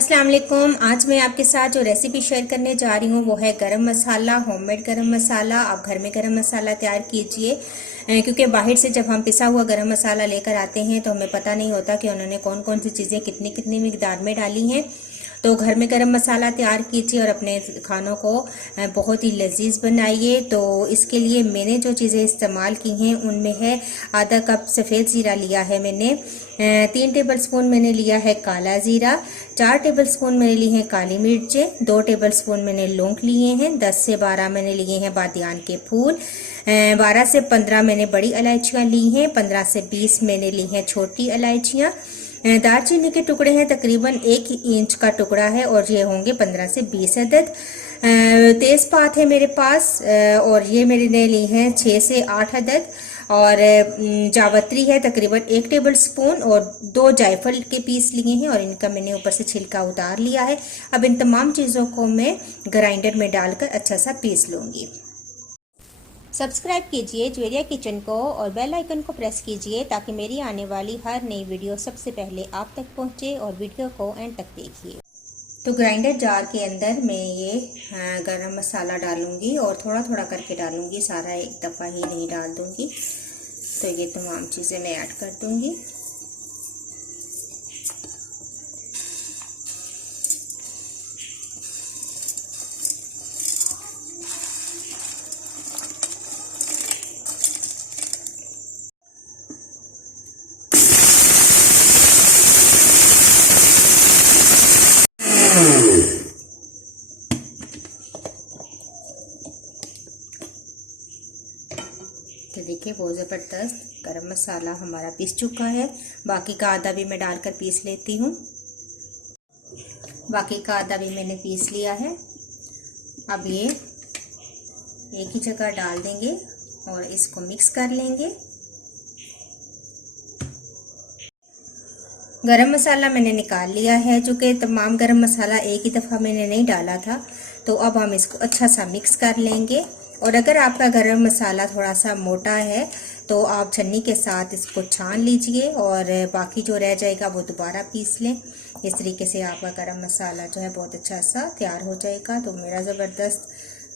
अस्सलाम वालेकुम। आज मैं आपके साथ जो रेसिपी शेयर करने जा रही हूँ वो है गरम मसाला, होममेड गरम मसाला। आप घर में गरम मसाला तैयार कीजिए, क्योंकि बाहर से जब हम पिसा हुआ गरम मसाला लेकर आते हैं तो हमें पता नहीं होता कि उन्होंने कौन कौन सी चीज़ें कितनी कितनी मिकदार में डाली हैं। तो घर में गरम मसाला तैयार कीजिए और अपने खानों को बहुत ही लजीज बनाइए। तो इसके लिए मैंने जो चीज़ें इस्तेमाल की हैं उनमें है आधा कप सफ़ेद ज़ीरा लिया है मैंने, 3 टेबलस्पून मैंने लिया है काला ज़ीरा, 4 टेबलस्पून मैंने ली हैं काली मिर्चें, 2 टेबलस्पून मैंने लौंग लिए हैं, 10 से 12 मैंने लिए हैं बादियान के फूल, 12 से 15 मैंने बड़ी इलायचियाँ ली हैं, 15 से 20 मैंने ली हैं छोटी इलायचियाँ। दालचीनी के टुकड़े हैं तकरीबन 1 इंच का टुकड़ा है और ये होंगे 15 से 20 अदद। तेज़पात है मेरे पास और ये मैंने ली हैं 6 से 8 अदद। और जावित्री है तकरीबन 1 टेबल स्पून और 2 जायफल के पीस लिए हैं और इनका मैंने ऊपर से छिलका उतार लिया है। अब इन तमाम चीज़ों को मैं ग्राइंडर में डालकर अच्छा सा पीस लूँगी। सब्सक्राइब कीजिए ज्वेरिया किचन को और बेल आइकन को प्रेस कीजिए ताकि मेरी आने वाली हर नई वीडियो सबसे पहले आप तक पहुंचे और वीडियो को एंड तक देखिए। तो ग्राइंडर जार के अंदर मैं ये गरम मसाला डालूंगी और थोड़ा थोड़ा करके डालूंगी, सारा एक दफ़ा ही नहीं डाल दूंगी। तो ये तमाम चीज़ें मैं ऐड कर दूंगी। तो देखिए बहुत ज़बरदस्त गरम मसाला हमारा पीस चुका है। बाकी का आधा भी मैं डालकर पीस लेती हूँ। बाकी का आधा भी मैंने पीस लिया है। अब ये एक ही जगह डाल देंगे और इसको मिक्स कर लेंगे। गरम मसाला मैंने निकाल लिया है, चूँकि तमाम गरम मसाला एक ही दफ़ा मैंने नहीं डाला था। तो अब हम इसको अच्छा सा मिक्स कर लेंगे। और अगर आपका गरम मसाला थोड़ा सा मोटा है तो आप छन्नी के साथ इसको छान लीजिए और बाकी जो रह जाएगा वो दोबारा पीस लें। इस तरीके से आपका गरम मसाला जो है बहुत अच्छा सा तैयार हो जाएगा। तो मेरा ज़बरदस्त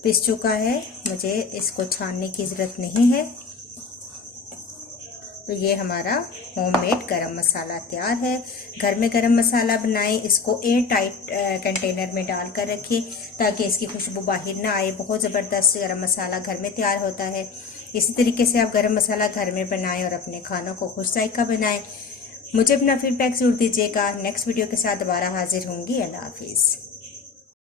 पीस चुका है, मुझे इसको छानने की ज़रूरत नहीं है। तो ये हमारा होममेड गरम मसाला तैयार है। घर में गरम मसाला बनाएं, इसको एयर टाइट कंटेनर में डाल कर रखें ताकि इसकी खुशबू बाहर ना आए। बहुत ज़बरदस्त गरम मसाला घर में तैयार होता है। इसी तरीके से आप गरम मसाला घर में बनाएं और अपने खानों को खुश जायका बनाएं। मुझे अपना फीडबैक ज़रूर दीजिएगा। नेक्स्ट वीडियो के साथ दोबारा हाजिर होंगी। अल्लाह हाफिज़।